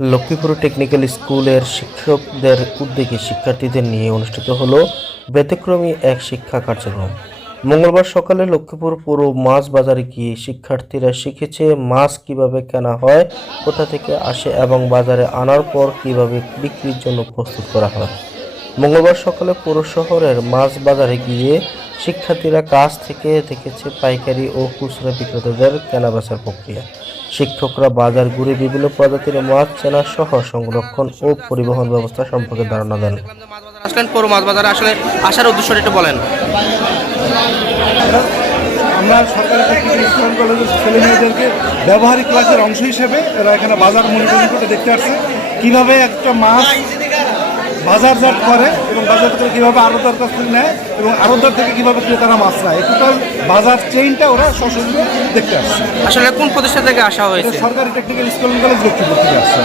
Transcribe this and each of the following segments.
Lakshmipur technical স্কুলের শিক্ষকদের উদ্যোগে শিক্ষার্থীদের নিয়ে অনুষ্ঠিত হল ব্যতিক্রমী এক শিক্ষা কার্যক্রম। মঙ্গলবার সকালে লক্ষ্মীপুর পুরো মাছ বাজারে গিয়ে শিক্ষার্থীরা শিখেছে মাছ কীভাবে কেনা হয়, কোথা থেকে আসে এবং বাজারে আনার পর কীভাবে বিক্রির জন্য প্রস্তুত করা হয়। মঙ্গলবার সকালে পুরো শহরের মাছ বাজারে গিয়ে শিক্ষার্থীরা কাছ থেকে দেখেছে পাইকারি ও খুচরা বিক্রেতাদের কেনাবেচার প্রক্রিয়া। শিক্ষকরা বাজার ঘুরে বিভিন্ন প্রজাতির মাছ চেনা সহ সংরক্ষণ ও পরিবহন ব্যবস্থা সম্পর্কে ধারণা দেন। আসলেন পৌর মাছ বাজারে আসলে আসার উদ্দেশ্যটা একটু বলেন। আমরা সরকারি টেকনিক্যাল স্কুল কলেজের ছেলে মেয়েদেরকে ব্যবহারিক ক্লাসের অংশ হিসেবে এরা এখানে বাজার মনিটরিং করতে দেখতে আসছে। কীভাবে একটা মাছ বাজারজাত করে এবং বাজার থেকে কীভাবে আড়তদার কাছ থেকে নেয় এবং আড়তদার থেকে কীভাবে ক্রেতারা মাছ নেয়। টোটাল বাজার চেইনটা ওরা সশরীরে দেখতে আসছে। আসলে কোন প্রতিষ্ঠান থেকে আসা হয়েছে? সরকারি টেকনিক্যাল স্কুল কলেজ লক্ষ্মীপুর থেকে আসছে।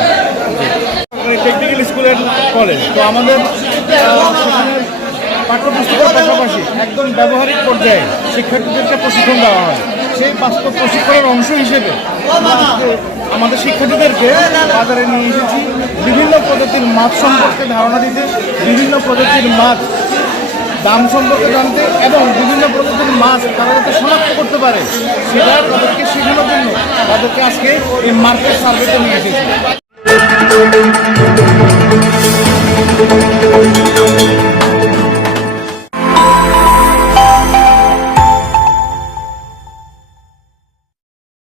সরকারি টেকনিক্যাল স্কুলের কলেজ তো আমাদের পাঠ্যপুস্তকের পাশাপাশি একদম ব্যবহারিক পর্যায়ে শিক্ষার্থীদেরকে প্রশিক্ষণ দেওয়া হয়। সেই বাস্তব প্রশিক্ষণের অংশ হিসেবে আমাদের শিক্ষার্থীদেরকে বাজারে নিয়ে এসেছি। বিভিন্ন মাছ সম্পর্কে ধারণা দিতে, বিভিন্ন প্রজাতির মাছ দাম সম্পর্কে জানতে এবং বিভিন্ন প্রজাতির মাছ তারা যাতে শনাক্ত করতে পারে, সেটা তাদেরকে শেখানোর জন্য তাদেরকে আজকে এই মার্কেট সার্ভেতে নিয়ে এসেছি।